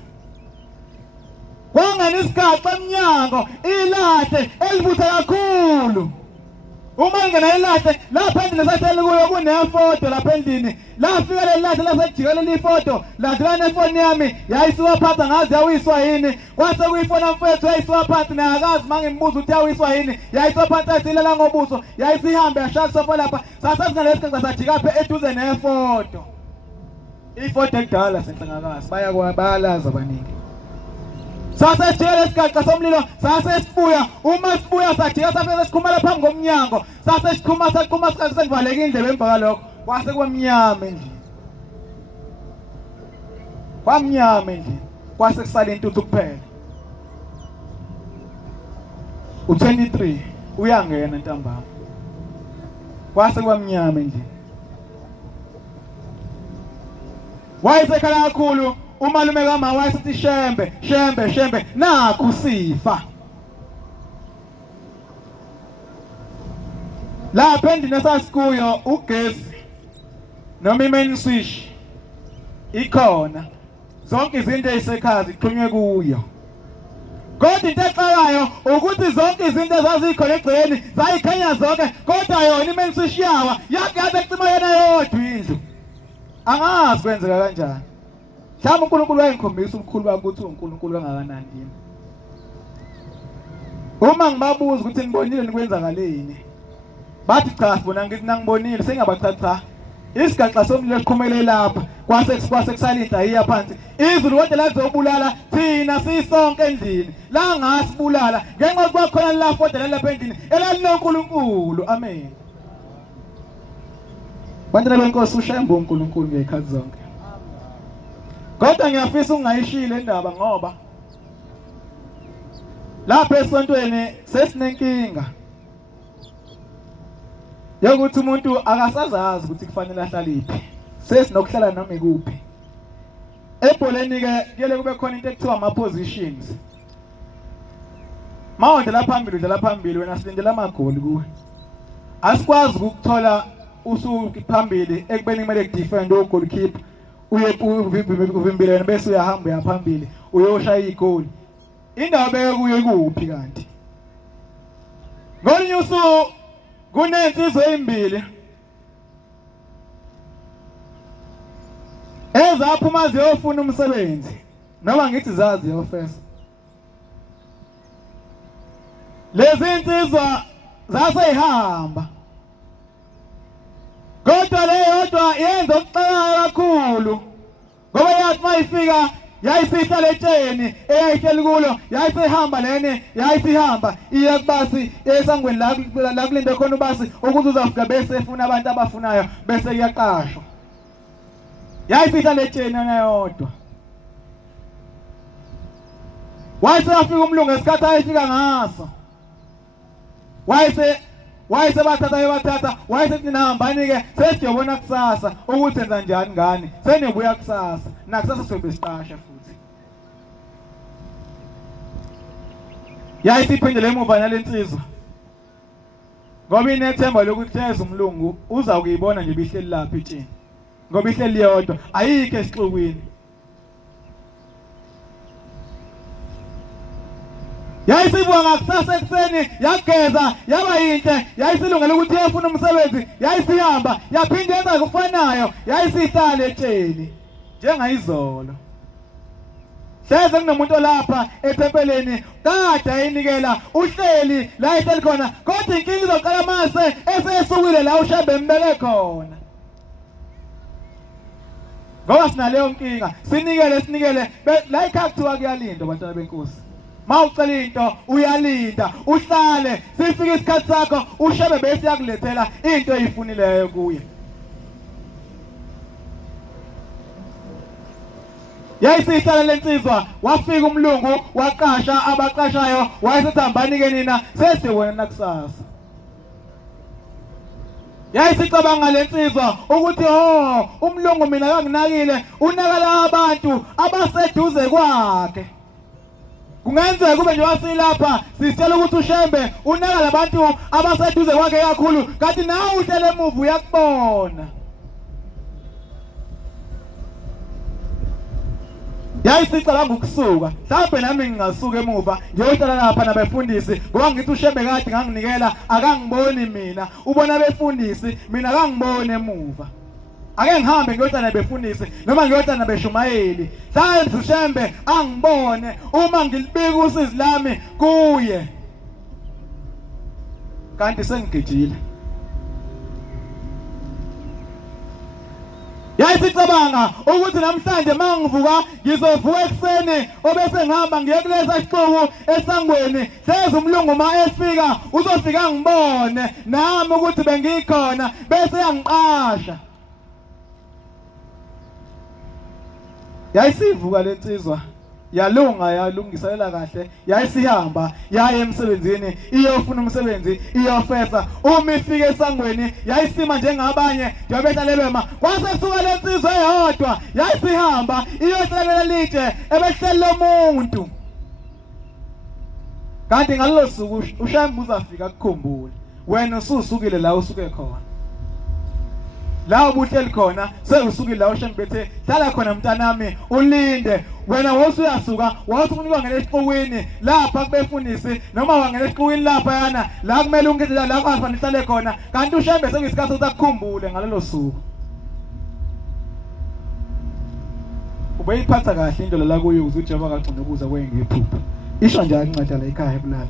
Kwangena isikhathi emnyango ilahle elibuthe kakhulu. Uma ingena ilahle lapha endlini sahleli kuyo kunefoto lapha endlini. Lafika lelahle lasejikela lifoto, lathana nefoni yami yayisiwa phansi ngazi yawiswa yini. Kwase kuyifona mfethu yayisiwa phansi naye akazi mangimbuza ukuthi yawiswa yini. Yayisiwa phansi ayisilala ngobuso, yayisihambe yashaya sofa lapha. Sasasingalesi sasajika phe eduze nefoto. Ifoto ekudala senhlangakazi bayalaza abaningi. Sasa sijela isikhathi somlilo, sasa sibuya, uma sibuya sajika safike sikhumala phambi komnyango. Sasa sikhuma sikhathi sengivaleke indlebe emva kalokho. Kwase kwamnyama endlini. Kwamnyama endlini. Kwase kusala intuthu kuphela. U23 uyangena ntambama. Kwase kwamnyama endlini. Wayesekhala kakhulu. Umalume kama wayesithi Shembe nakhu sifa. Lapha endlini esasikuyo ugesi noma i-main switch ikhona. Zonke izinto ezisekhaya zixhunywe kuyo. Kodwa into exakayo ukuthi zonke izinto ezazikhona egcekeni zayikhanya zonke, kodwa yona i-main switch yawa yaze kucima yona yodwa indlu. Angazi kwenzeka kanjani. Mhlawumbe uNkulunkulu wayengikhombisa ubukhulu bakhe ukuthi uNkulunkulu kangakanani yini. Uma ngibabuza ukuthi ngibonile nikwenzakaleni, bathi cha sibona ngithi nangibonile sengabacha cha. isigaxa somlilo siqhumele lapha kwase kusalinda iya phansi izulu kodwa lazobulala thina sisonke endlini la ngasibulala ngenxa yokuba khona la fodela lapha endlini elalinoNkulunkulu amen bantwana benkosi ushembe uNkulunkulu ngezikhathi zonke kodwa ngiyafisa ungayishile indaba ngoba lapha esontweni sesinenkinga yokuthi umuntu akasazazi ukuthi kufanele ahlale iphi sesinokuhlala noma ikuphi ebholeni ke kuyele kube khona into ekuthiwa ama positions mawonke lapha phambili udlala phambili wena silindele amagoli kuwe asikwazi ukuthola usuku phambili ekubeni kumele kudefend goalkeeper uye uvimbelene bese uyahamba uyaphambili uyoshaya igoli indawo beke kuyo ikuphi kanti ngolinye usuku kunensizwe ezimbili ezaphuma ziyofuna umsebenzi noma ngithi zazi yofesa lezi insizwa zaseyihamba kodwa leyodwa yenza ukuxaka kakhulu ngoba yathi mayifika yayisihlala etsheni eyayihleli kulo yayisehamba lene yayisihamba iya kubasi esangweni la kulinde khona ubasi ukuthi uzafika bese efuna abantu abafunayo bese kuyaqashwa yayisihlala etsheni yodwa wayesafika umlungu esikhathi ayefika ngaso wayese bathatha wayesethi nihambani ke sesiyobona kusasa ukuthi enza njani ngani seniyobuya kusasa nakusasa sobe siqasha futhi yayisiphindele emuva nalensizwa ngoba inethemba lokuthi eza umlungu uza ukuyibona nje bihleli lapha etsheni ngoba ihleli yodwa ayikho esixukwini yayisibuka ngakusasa ekseni yageza yaba yinhle yayisilungela ukuthi iyefuna umsebenzi yayisihamba yaphinde yenza kufanayo yayisihlala etsheni njengayizolo hleze kunomuntu lapha ethempeleni kade ayinikela uhleli la ehleli khona kodwa inkinga izoqala mase esesukile la ushembe embele khona ngoba sinaleyo nkinga sinikele la ekhaya kuthiwa kuyalindwa bantwana benkosi mawucela into uyalinda uhlale sifike isikhathi sakho ushebe bese yakulethela into eyifunileyo kuye yayisihlala lensizwa wafika umlungu waqasha abaqashayo wayesethambani ke nina sesibona nakusasa yayisicabanga lensizwa ukuthi umlungu mina kanginakile unakala abantu abaseduze kwakhe kungenzeka kube nje wasilapha sisitshela ukuthi ushembe unaka labantu abaseduze kwakhe kakhulu kanti nawe uhlele emuva uyakubona yayisicabanga ukusuka mhlawumbe nami ngingasuka emuva ngiyohlala lapha nabefundisi ngoba ngithi ushembe kade nganginikela akangiboni mina ubona abefundisi mina akangiboni emuva ake ngihambe ngiyohlala nabefundisi noma ngiyohlala nabeshumayeli mhlawumbe ushembe angibone uma ngilibika usizi lami kuye kanti sengigejile yayisicabanga ukuthi namhlanje mangivuka ngizovuka ekseni obese ngihamba ngiye kulesa sixuku esangweni hleze umlungu ma efika uzofika ngibone nami ukuthi bengikhona bese yangiqasha yayisivuka lensizwa yalungiselela kahle yayisihamba yaye emsebenzini iyofuna umsebenzi iyofesa uma ifike esangweni yayisima njengabanye njengoba behlalelema kwase kusuka lensizwa eyodwa yayisihamba iyohlalela litshe ebehleli lomuntu kanti ngalelo suku ushembe uzafika kukhumbule wena ususukile la usuke khona la ubuhleli khona sewusukile la ushembe bethe hlala khona mntanami ulinde wena wosuyasuka wasukunika ngene esiqwini lapha kubefundisi noma wangena esiqwini lapha yana la kumele ungethela la kwafanele hlale khona kanti ushembe sekuyisikhathi ukukhumbule ngalelo suku ubeyiphatha kahle into la kuyo uze uJehova kagcina ukuza kwengiphupha isho njalo inceda la ekhaya ebulala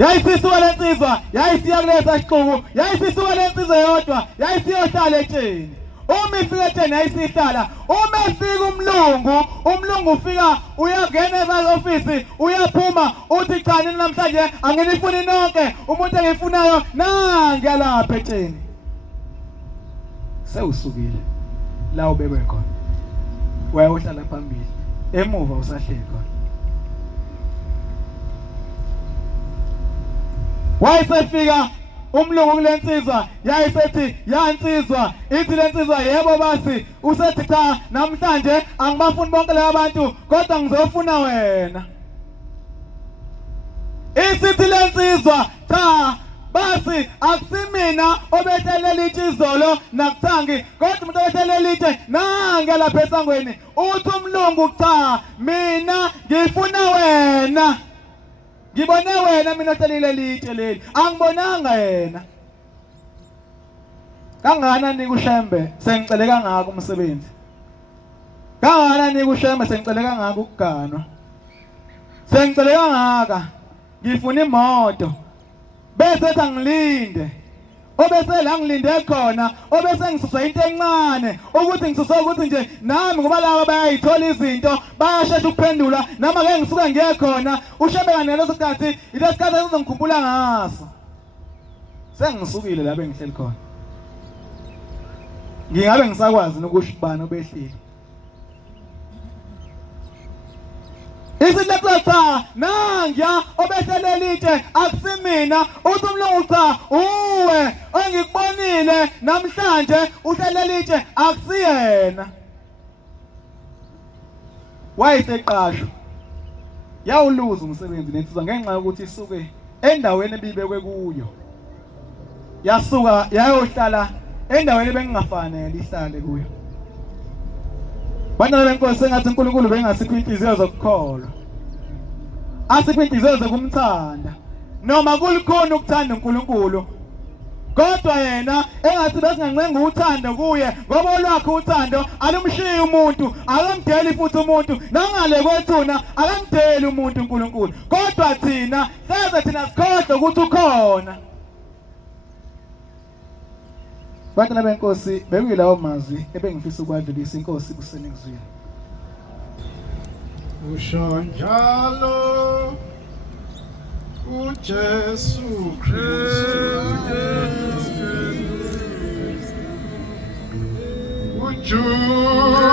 Yayisisuka lensizwa yayisiya kulesa siqubu yayisisuka lensizwa yodwa yayisiyohlala etsheni uma ifika etsheni yayisihlala uma efika umlungu ufika uyangena e-office uyaphuma uthi cha nini namhlanje anginifuni nonke umuntu engifunayo nangi lapha etsheni sewusukile la ubekwe khona wayohlala phambili emuva usahleli khona wayesefika umlungu kulensizwa yayisethi yansizwa ithi lensizwa yebo basi usethi cha namhlanje angibafuni bonke laba bantu kodwa ngizofuna wena isithi lensizwa cha basi akusimina obethelela itshizolo nakuthangi kodwa umuntu obethelela itshe nange lapha esangweni uthi umlungu cha mina ngifuna wena ngibone wena mina othelile litshe leli angibonanga yena kangana nika ushembe sengicele kangaka umsebenzi kangana nika ushembe sengicele kangaka ukuganwa sengicele kangaka ngifuna imoto bese angilinde obese la ngilinde khona obese ngisusa into encane ukuthi ngisusa ukuthi nje nami ngoba laba bayayithola izinto bayashesha ukuphendula noma ke ngisuka ngiye khona ushebe kanye leso sikhathi ilesikhathi sizongikhumbula ngaso sengisukile la bengihleli khona ngingabe ngisakwazi nokusho ubani obehleli isiletha cha nangiya obethelela itshe akusimina uthi umlungu cha uwe engikubonile namhlanje uthelela itshe akusiyena wayeseqashwa yawuluza umsebenzi lensizwa ngenxa yokuthi isuke endaweni ebibekwe kuyo yasuka yayohlala endaweni bengingafanele ihlale kuyo Bantwana benkosi sengathi uNkulunkulu bengasikho inhliziyo zokukholwa. Asikho inhliziyo zokumthanda. Noma kulikhona ukuthanda uNkulunkulu. Kodwa yena engathi besingancenga uthando kuye ngoba olwakhe uthando alumshiyi umuntu, akamdeli futhi umuntu, nangale kwethuna akamdeli umuntu uNkulunkulu. Kodwa thina thina sikhohle ukuthi ukhona. Bantwana benkosi bekuyilawo mazwi ebengifisa ukwadlulisa inkosi kuseningizwini. Usho njalo uJesu Kristu uJuda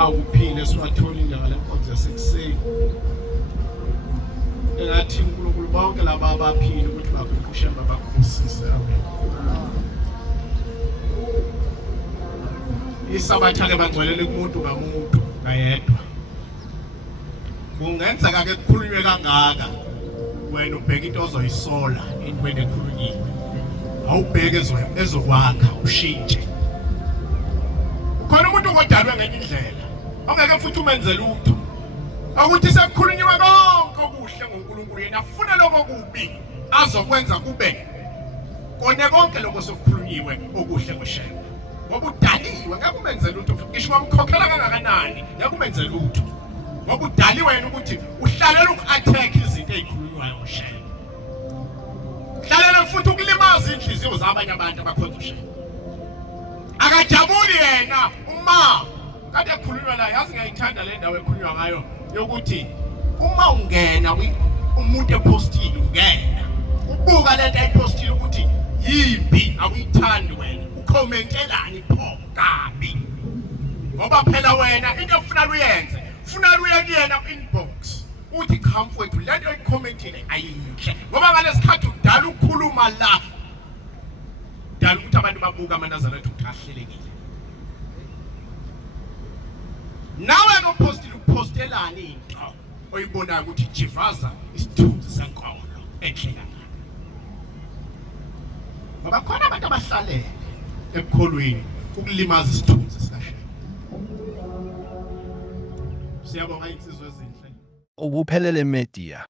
awuphile siwathole indaba lenkonzo yasekuseni engathi uNkulunkulu bonke laba abaphile ukuthi bakuqushe babakubusise amen. Isabatha ke bangcwelele kumuntu ngamuntu ngayedwa. Kungenzeka ke kukhulunywe kangaka wena ubheka into ozoyisola entweni ekhulunyiwe. Awubheke ezokwakha ushintshe. Khona umuntu odalwe ngenye indlela ongeke futhi umenze lutho ukuthi sekukhulunyiwe konke okuhle ngoNkulunkulu yena afuna lokho kubi azokwenza kube kone konke lokho sokukhulunyiwe okuhle ngoshema ngoba udaliwe ngeke umenze lutho ngisho wamkhokhela kangakanani ngeke umenze lutho ngoba udaliwe yena ukuthi uhlalela uku-attack izinto ezikhulunywayo ngoshema uhlalela futhi ukulimaza inhliziyo zabanye abantu abakhonza ushema akajabuli yena uma kade ekhulunywa la yazi ngiyayithanda le ndawo ekhulunywa ngayo yokuthi uma ungena umuntu epostini ungena ubuka lento epostini ukuthi yimbi awuyithandi wena ukhomentelani pho kabi ngoba phela wena into ofuna uyenze ufuna uye kuyena inbox uthi comfort lento oyicommentile ayinhle ngoba ngalesikhathi udala ukukhuluma la dala ukuthi abantu babuka amanazana ethu ahlelekile nawe ngopostile upostelani into oyibonayo ukuthi jivaza isithunzi senkolo enhle kancane ngoba khona abantu abahlalele ekukholweni ukulimaza isithunzi sikashela. Siyabonga insizwe ezinhle. Ubuphelele Media.